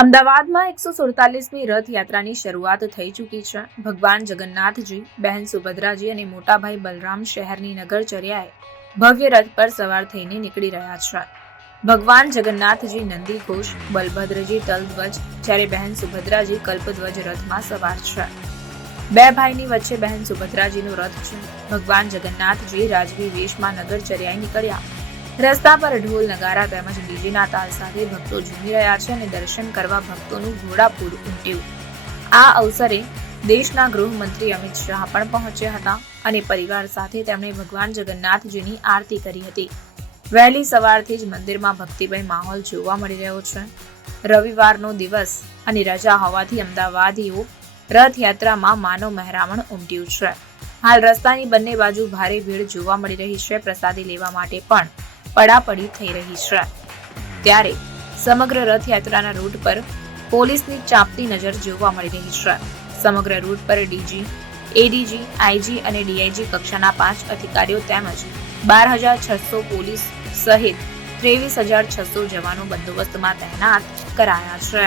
અમદાવાદમાં 147મી રથયાત્રાની શરૂઆત થઈ ચૂકી છે. ભગવાન જગન્નાથજી, બહેન સુભદ્રાજી અને મોટાભાઈ બલરામ શહેરની નગરચર્યાએ ભવ્ય રથ પર સવાર થઈને નીકળી રહ્યા છે. ભગવાન જગન્નાથજી નંદી ઘોષ, બલભદ્રજી તલધ્વજ, જ્યારે બહેન સુભદ્રાજી કલ્પધ્વજ રથમાં સવાર છે. બે ભાઈની વચ્ચે બહેન સુભદ્રાજીનો રથ છે. ભગવાન જગન્નાથજી રાજવી વેશમાં નગરચર્યાએ નીકળ્યા. રસ્તા પર ઢોલ નગારા તેમજ ડીજેના તાલ સાથે ભક્તો ઝૂમી રહ્યા છે અને દર્શન કરવા ભક્તોનું ઘોડાપૂર ઉમટ્યું. આ અવસરે દેશના ગૃહમંત્રી અમિત શાહ પણ પહોંચ્યા હતા અને પરિવાર સાથે તેમણે ભગવાન જગન્નાથજીની આરતી કરી હતી. વહેલી સવારથી જ મંદિરમાં ભક્તિમય માહોલ જોવા મળી રહ્યો છે. રવિવારનો દિવસ અને રજા હોવાથી અમદાવાદીઓ રથયાત્રામાં માનવ મહેરામણ ઉમટ્યું છે. હાલ રસ્તાની બંને બાજુ ભારે ભીડ જોવા મળી રહી છે. પ્રસાદી લેવા માટે પણ પડાપડી થઈ રહી છે. ત્યારે સમગ્ર રથયાત્રાના રૂટ પર પોલીસની ચાંપતી નજર જોવા મળી રહી છે. સમગ્ર રૂટ પર ડીજી, એડીજી, આઈજી અને ડીઆઈજી કક્ષાના 5 અધિકારીઓ તેમજ 12,600 પોલીસ સહિત 23,600 જવાનો બંદોબસ્તમાં તૈનાત કરાયા છે.